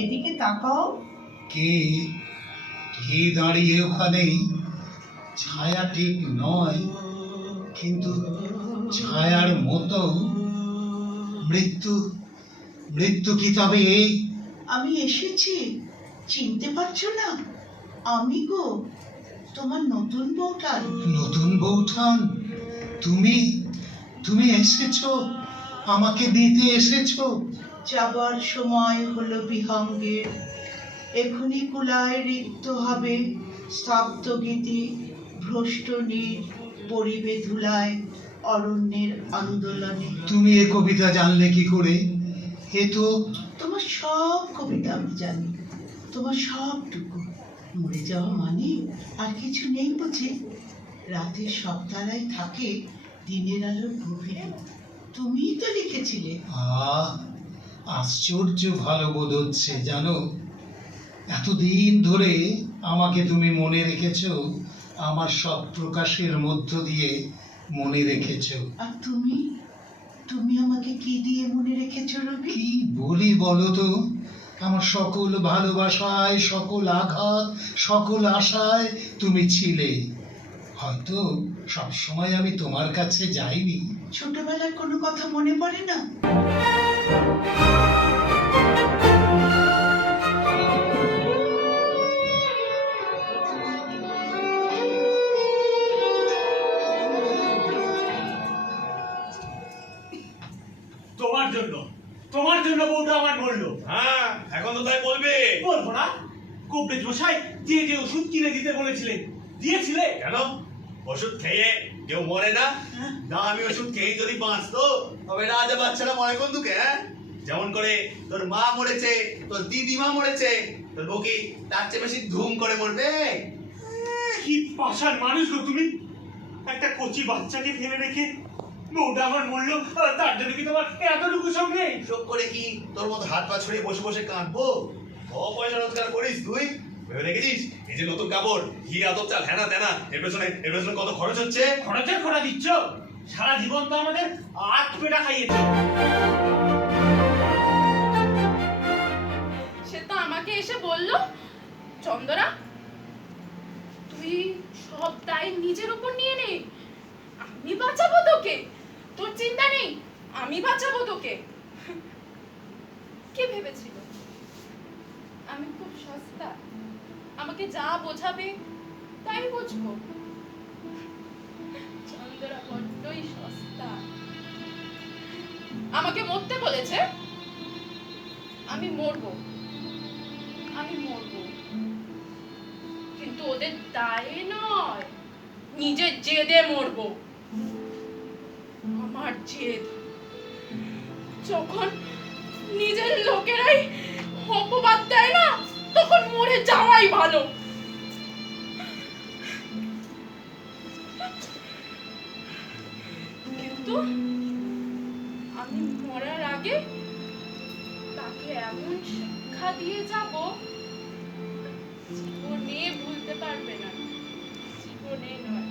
এদিকে তাকাও। কে কে দাঁড়িয়ে ওখানে? ছায়া ঠিক নয়, কিন্তু ছায়ার মতো। মৃত্যু মৃত্যু কি তবে এই? আমি এসেছি, চিনতে পারছো না? আমি গো, তোমার নতুন বউঠান। নতুন বউঠান? তুমি তুমি এসেছো? আমাকে দিতে এসেছো? যাবার সময় হলো বিহঙ্গের, এখনি কুলায় রিক্ত হবে স্তব্ধ গীতি, ভ্রষ্ট নীর পরিবে ধুলায় অরণ্যের আন্দোলনে। তুমি এ কবিতা জানলে কি করে? এ তো তোমার সব কবিতা আমি জানি, তোমার সবটুকু। মরে যাওয়া মানে আর কিছু নেই বুঝি? রাতের সব তারায় থাকে দিনের আলোর গভীরে। তুমিই তো লিখেছিলে। আহ, আশ্চর্য ভালো বোধ হচ্ছে জানো। এতদিন ধরে আমাকে তুমি মনে রেখেছো, আমার সব প্রকাশের মধ্য দিয়ে মনে রেখেছো। আর তুমি তুমি আমাকে কি দিয়ে মনে রেখেছো রবি? কি বলি বলো তো? আমার সকল ভালোবাসায়, সকল আঘাত, সকল আশায় তুমি ছিলে। হয়তো সবসময় আমি তোমার কাছে যাইনি। ছোটবেলার কোনো কথা মনে পড়ে না? তোমার জন্য তোমার জন্য বউটা আমার মরলো। হ্যাঁ, এখন তো তাই বলবে। বলবো না? কবরেজ মশাই যে যে ওষুধ কিনে দিতে বলেছিলেন দিয়েছিলে? কেন? ওষুধ খেয়ে কেউ মরে না? না, আমি ওষুধ খেয়ে যদি বাঁচতো তবে রাজা বাচ্চারা মরে কোন দুঃখে? হ্যাঁ, যেমন করে তোর মা মরেছে, তোর দিদিমা মরেছে, তোর বউ কি তার চেয়ে বেশি ধুম করে মরবে? কি পাষাণ মানুষ গো তুমি! একটা কচি বাচ্চাকে ফেলে রেখে বউটা আমার মরলো, তার জন্য কি তোমার এতটুকু শোক নেই? শোক করে কি তোর মতো হাত পা ছড়িয়ে বসে বসে কাঁদবো? পয়সা রোজগার করিস তুই, ভেবে রেখেছিস এই যে নতুন কাপড়, ঘি, আদব চাল, হ্যাঁ না তেনা, এর পেছনে কত খরচ হচ্ছে? খরচের খরা দিচ্ছ? সারা জীবন তো আমাদের আট পেটা খাইয়েছো। সে তো আমাকে এসে বললো, চন্দরা তুই সব দায় নিজের উপর নিয়ে নে, আমি বাঁচাবো তোকে, তোর চিন্তা নেই, আমি বাঁচাবো তোকে। কে ভেবেছিল আমি খুব সস্তা, আমাকে যা বোঝাবে তাই বুঝবো? চন্দরা বড্ডই সস্তা। আমাকে মরতে বলেছে, আমি মরবো, আমি মরবো, কিন্তু ওদের দায়ে নয়, নিজের জেদে মরবো। আমার জেদ, যখন নিজের লোকেরাই অপবাদ দেয় না, তখন মরে যাওয়াই ভালো। কিন্তু আমি মরার আগে তাকে এমন শিক্ষা দিয়ে যাব, জীবনে ভুলতে পারবে না, জীবনে নয়।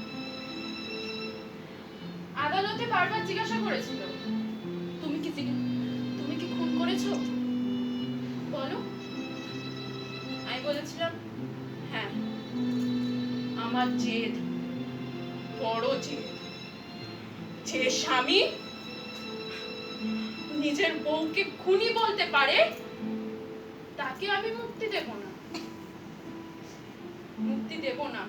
আদালতে বারবার জিজ্ঞাসা করেছিল, তুমি কি খুন করেছো? বলো। আমি বলেছিলাম, হ্যাঁ, আমার জেদ, বড় জেদ। যে স্বামী নিজের বউকে খুনি বলতে পারে, তাকে আমি মুক্তি দেব না, মুক্তি দেব না।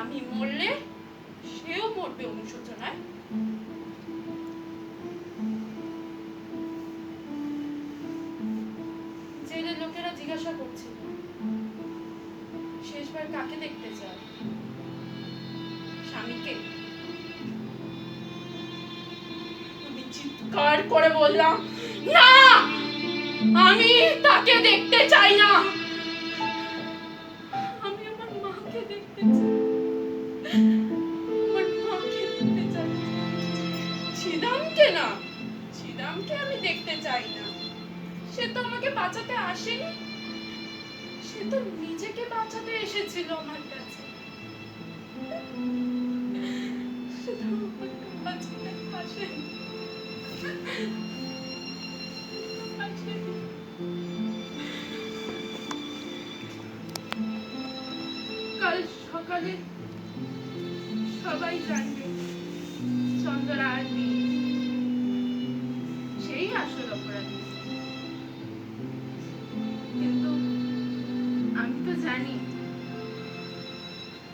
আমি মরলে সেও মরবে অনুশোচনায়। জেলের লোকেরা জিজ্ঞাসা করছিল, শেষবার কাকে দেখতে চায়? স্বামীকে। আমি চিৎকার করে বললাম, না, আমি তাকে দেখতে চাই না, আমি আমার মাকে দেখতে চাই, আমার মাকে দেখতে চাই। ছিদামকে না, ছিদামকে আমি দেখতে চাই না, সে তো আমাকে বাঁচাতে আসেনি, সে তো নিজেকে বাঁচাতে এসেছিল আমার কাছে। সে তো আমাকে বাঁচাতে আসেনি। তাহলে সবাই জানবে চন্দরা আর নেই, সেই আসল অপরাধী। কিন্তু আমি তো জানি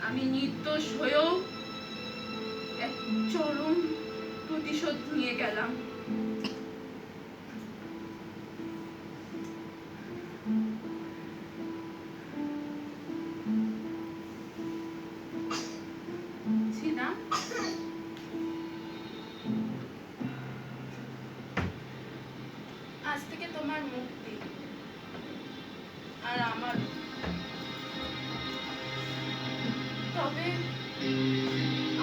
আমি নির্দোষ হয়েও এক চরম প্রতিশোধ নিয়ে গেলাম। ছিনা, আজ থেকে তোমার মুক্তি আর আমার। তবে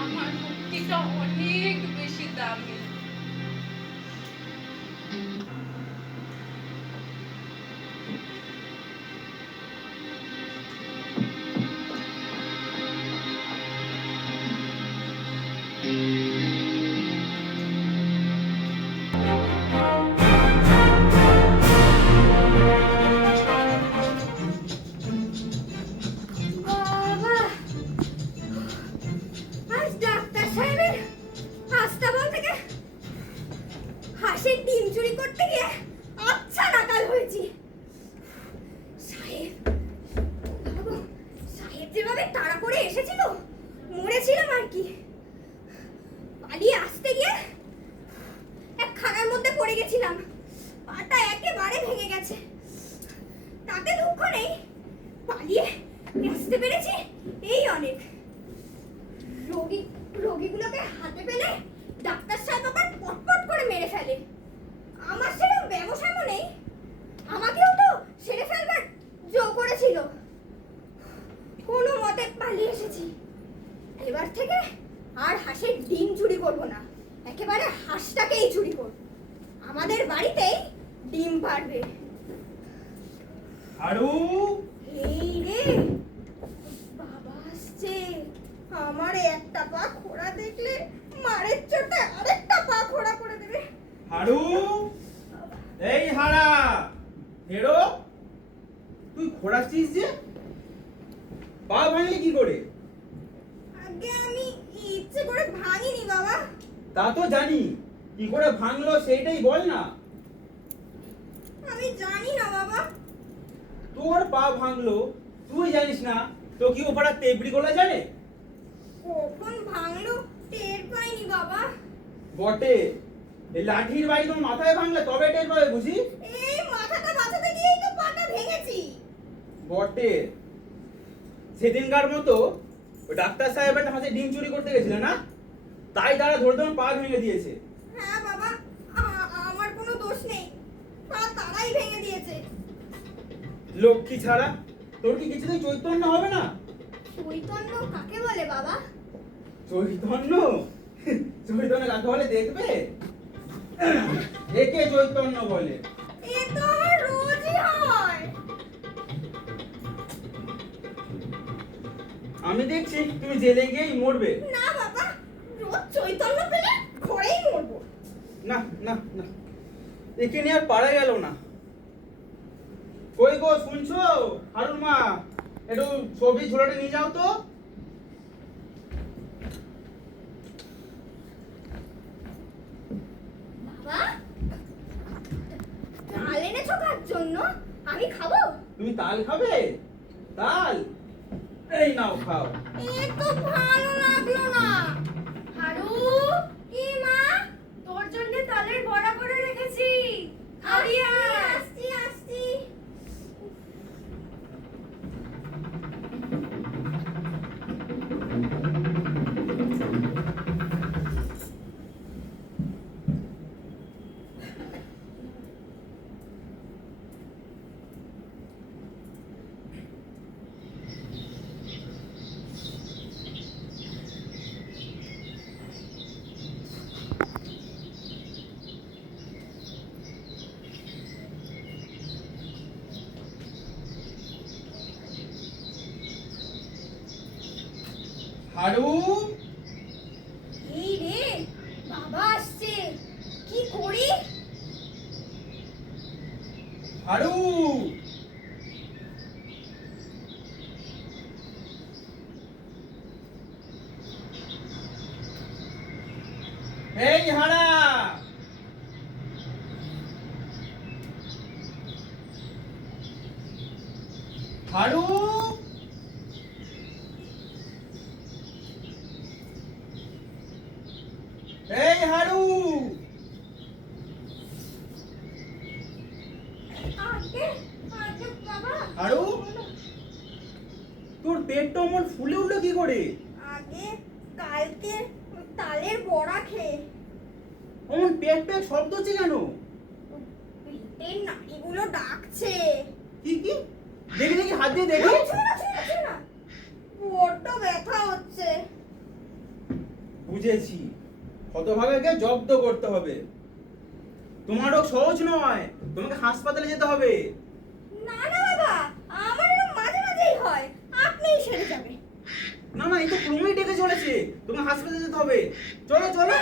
আমার মুক্তিটা অনেক বেশি দামি। বাবা, আজ ডাক্তার সাহেবের হাসপাতাল থেকে হাঁসের ডিম চুরি করতে গিয়ে আচ্ছা নাকাল হয়েছি। সাহেব, বাবু, সাহেব যেভাবে তাড়া করে এসেছিল, মরেছিলাম আর কি। পালিয়ে আসতে গিয়ে এক খানার মধ্যে পড়ে গেছিলাম, পাটা একেবারে ভেঙে গেছে। তাতে দুঃখ নেই, পালিয়ে আসতে পেরেছি এই অনেক। রোগীগুলোকে হাতে পেলে ডাক্তার সাহেব আবার পটপট করে মেরে ফেলে। আমার সেরকম ব্যবসায়ও নেই, আমাকেও তো সেরে ফেলবার জো করেছিল। কোনো মতে পালিয়ে এসেছি। এবার থেকে আর হাঁসের ডিম চুরি করব না, একেবারে হাঁসটাকেই চুরি করব। আমাদের বাড়িতেই ডিম পারবে। হারু, এই রে, বাবা আসছে। আমার একটা পা খোড়া দেখলে মারের চোটে আরেকটা পা খোড়া করে দেবে। হারু, এই হারা, হেরো, তুই খোঁড়াচ্ছিস যে? পা ভাঙলি কি করে? আগে আমি ইচ্ছে করে ভাঙিনি বাবা। তা তো জানি, কি করে ভাঙলো সেইটাই বল না। আমি জানি না বাবা। তোর পা ভাঙলো তুই জানিস না, তো কি ও পাড়া তেবড়ি গোলা জানে? কখন ভাঙলো টের পাইনি বাবা। বটে, এই লাঠির বাড়ি তোর মাথায় ভাঙলে তবে টের পাবে বুঝি। এই মাথাটা বাঁচাতে গিয়েই তো পাটা ভেঙেছি। বটে, সেদিনকার মতো ওই ডাক্তার সাহেবের হাতে ডিম চুরি করতে গেছিল না, তাই তারা ধরে তোমার পা ভেঙে দিয়েছে। হ্যাঁ বাবা, আমার কোনো দোষ নেই, পা তারাই ভেঙে দিয়েছে। লক্ষ্মী ছাড়া তোর কি কিছুতেই চৈতন্য হবে না? চৈতন্য কাকে বলে বাবা? চৈতন্য? চৈতন্য কাকে বলে দেখবে? একে চৈতন্য বলে। এ তো আমার রোজই হয়। আমি দেখছি তুমি জেলে গিয়েই মরবে। না বাবা, রোজ চৈতন্য পেলে ঘরেই মরবো। না না না, একে নিয়ে আর পারা গেল না। কই গো শুনছো হারুন মা, একটু ছবি ঝোলাটা নিয়ে যাও তো। বাবা, তাল এনেছো কার জন্য? আমি খাবো। তুমি তাল খাবে? তাল এই নাও খাও। এ তো ভালো লাগলো না। হারু, কি মা, তোর জন্য তালের বড়া করে রেখেছি। খাবি? আসছি আসছি। হারু, এই রে, বাবা আসছে, কি করি? হারু, এই হারা, হারু, এই হারু, আগে আগে বাবা হারু, তোর পেটটা অমন ফুলে উঠলো কি করে? আগে কালকে তালের বড়া খেয়ে অমন পেট পেট শব্দ হচ্ছে কেন? পেটের নাড়িগুলো ডাকছে। কি কি? দেখি দেখি, হাত দিয়ে দেখি। না বড্ড ব্যথা হচ্ছে। বুঝেছি, হতভাগাকে জব্দ করতে হবে। তোমার রোগ সহজ নয়, তোমাকে হাসপাতালে যেতে হবে। না না বাবা, আমার এরকম মাঝে মাঝেই হয়, আপনিই সেরে যাবে। না না, এই তো ক্রমেই ডেকে চলেছে, তোমাকে হাসপাতালে যেতে হবে। চলো চলো।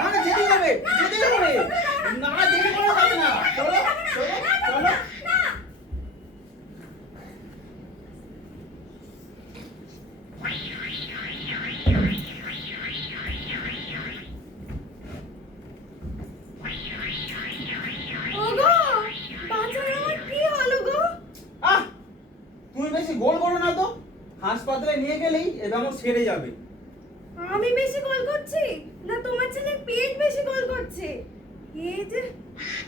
না না, যেতেই হবে, যেতেই হবে। না, দেরি করা যাবে না। চলো চলো চলো। ওগো, বাঁচার আমার কি হলো গো? আহ, তুমি বেশি গোল করো না তো। হাসপাতালে নিয়ে গেলেই এ ব্যামো সেরে যাবে। আমি বেশি গোল করছি না তোমার ছেলে পেট বেশি গোল করছে? এই যে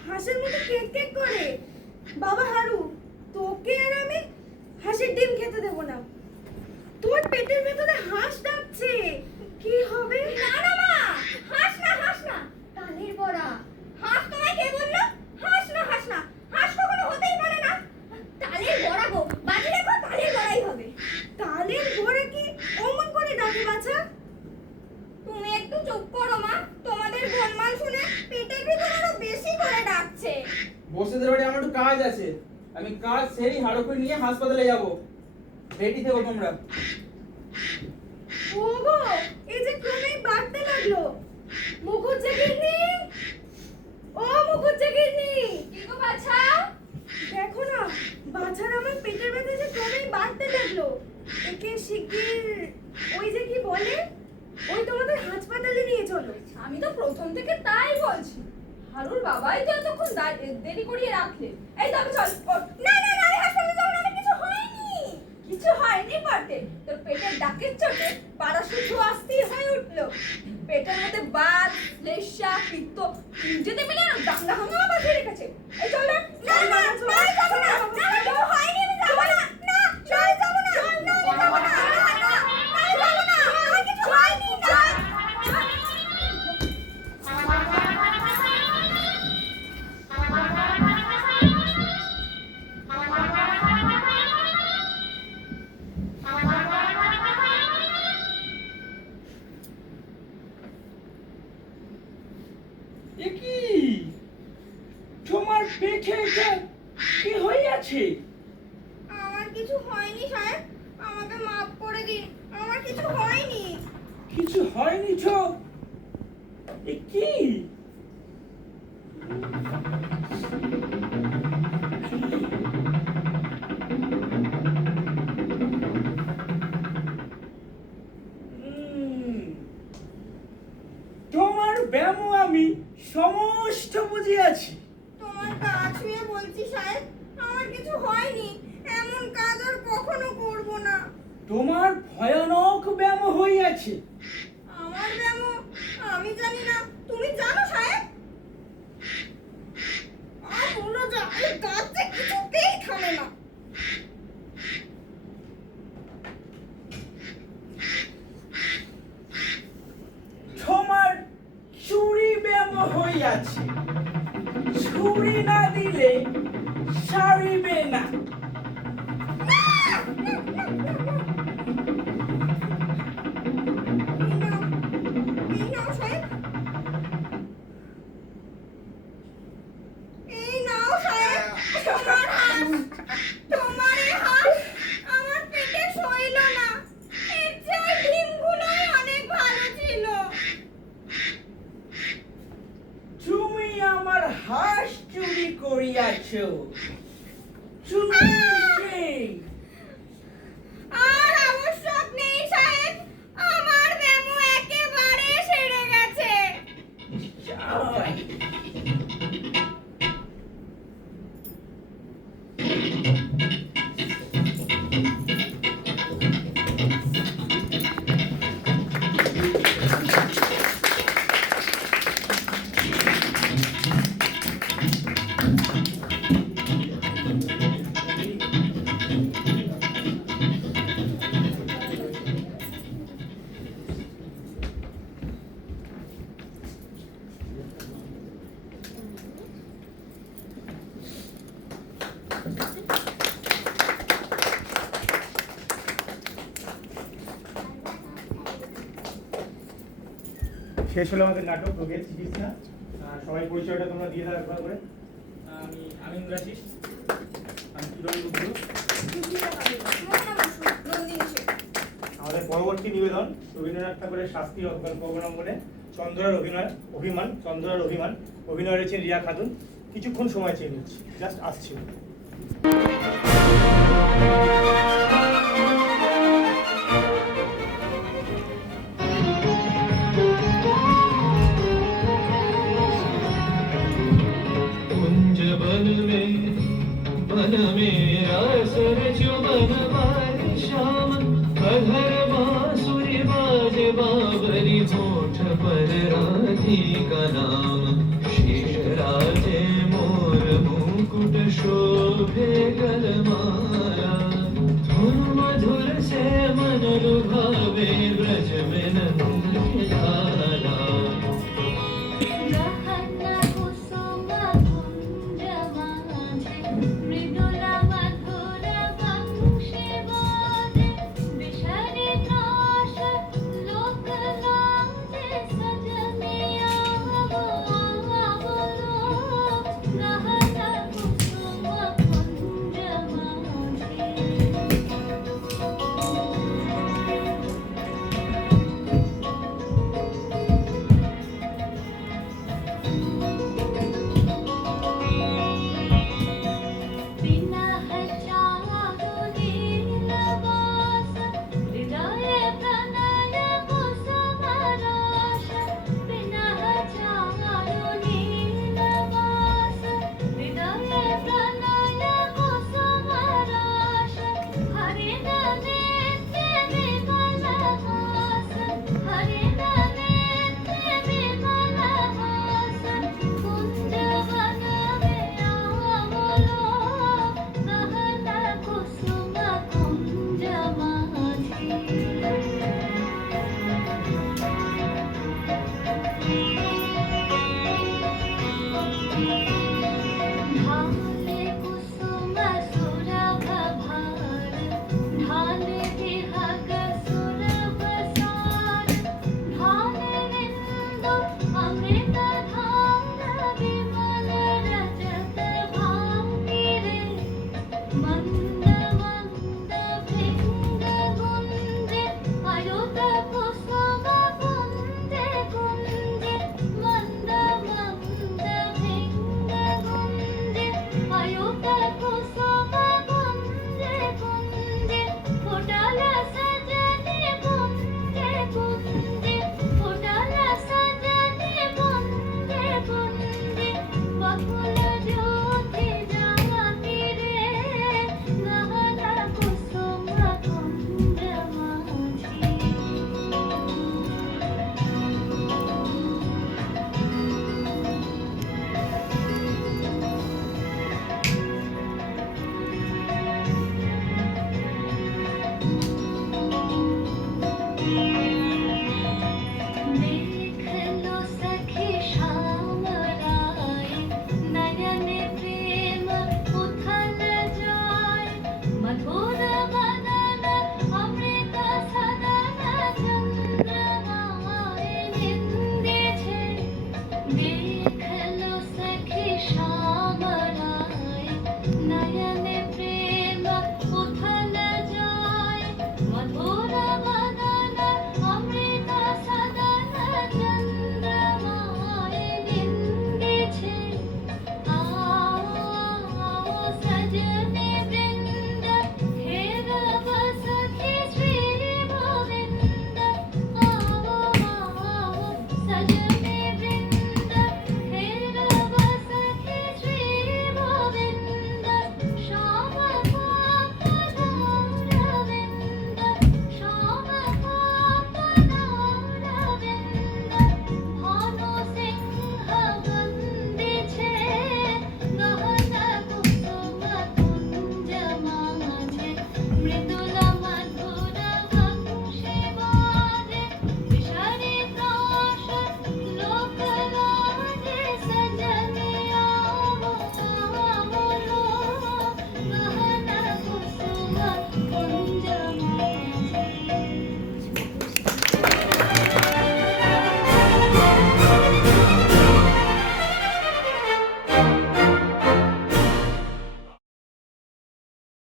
হাঁসের মতো কেক কেক করে। বাবা হারু, তোকে আর আমি হাঁসের ডিম খেতে দেব না। তোর পেটের ভেতরে হাঁস ডাকছে, কি হবে? না না মা, হাঁস না, তালের বড়া। হাঁস তোমায় কে বললো? হাঁস না, হাঁস কখনো হতেই পারে না। তালের বড়া গো, বাজি রেখো, তালের বড়াই হবে। তালের বড়া কি অমন করে ডাকে বাছা? তুমি একটু চুপ করো মা, তোমাদের গোলমাল শুনে পেটের ভিতর আরো বেশি করে ডাকছে। বসেদের বাড়ি আমার একটু কাজ আছে, আমি কাজ সেরেই হাড়ুকে নিয়ে হাসপাতালে যাব। রেডি থেকো তোমরা। ওগো, এই যে ক্রমেই বাড়তে লাগলো। মুখুজ্জেগিন্নি, ও মুখুজ্জেগিন্নি, কি গো বাছা? দেখো না, বাছার আমার পেটের ব্যথা যে ক্রমেই বাড়তে লাগলো। একে শিগগির ওই যে কি বলে, ওই তোমাদের হাসপাতালে নিয়ে চলো। আমি তো প্রথম থেকে তাই বলছি, হারুর বাবাই তো এতক্ষণ দেরি করিয়ে রাখলে। এই তবে চল, ওঠ। না আমি হাসপাতালে যাবো না, আমার কিছু হয়নি। কিছু হয়নি বটে, তোর পেটের ডাকের চোটে পাড়া শুধু অস্থির হয়ে উঠলো। পেটের মধ্যে বাত, লেশা, পিত্ত তিনটেতে মিলে না দাঙ্গা হাঙ্গামা বাঁধিয়ে রেখেছে। এই চল রে। না আমি যাবো না, আমার কিছু হয়নি, আমি যাবো না। না আমি যাবো না, আমি যাবো না, আমার কিছু হয়নি, না। এ কি তোমার পেটে এটা কি হইয়াছে? আমার কিছু হয়নি সাহেব, আমাকে মাফ করে দিন, আমার কিছু হয়নি। কিছু হয়নি তো? এ কি? তোমার ব্যামো আমি সমস্ত বুঝিয়াছি। তোমার গা ছুঁয়ে বলছি সাহেব, আমার কিছু হয়নি, এমন কাজ আর কখনো করব না। তোমার ভয়ানক ব্যামো হইয়াছে। আমার ব্যামো আমি জানি না, তুমি জানো সাহেব? আর বলো যা, এই গাছে কিছুতেই থামে না। তোমার চুরি ব্যামো হইয়াছে। ছুরি না দিলে সারিবে না। এই নাও সাহেব, এই নাও সাহেব, তোমার হাঁস, তোমার এই হাঁস আমার পেটে সইল না, এর চেয়ে ওই ডিমগুলোই অনেক ভালো ছিল। তুমি আমার হাঁস চুরি করিয়াছ। চুরি সেই। আর আবশ্যক নেই সাহেব, আমার ব্যামো একেবারে সেরে গেছে। শেষ হলো আমাদের নাটক রোগের চিকিৎসা। সবাই পরিচয়টা তোমরা দিয়ে দাও একবার করে। আমি ইন্দ্রাশিস, আমি কিরণ রুদ্র। আমাদের পরবর্তী নিবেদন রবীন্দ্রনাথ ঠাকুরের শাস্ত্রীয় গল্প অবলম্বনে চন্দ্রার অভিমান। অভিনয় রয়েছেন রিয়া খাতুন। কিছুক্ষণ সময় চেয়ে নিচ্ছি, জাস্ট আসছি। कुंज बन में आसर चुबन वाली शाम अधर बांसुरी बाज बाबरी होठ पर राधिका नाम शीश राजे मोर मुकुट शोभे गलमाला धुन मधुर से मन लुभावे ब्रज में नंद लाला Be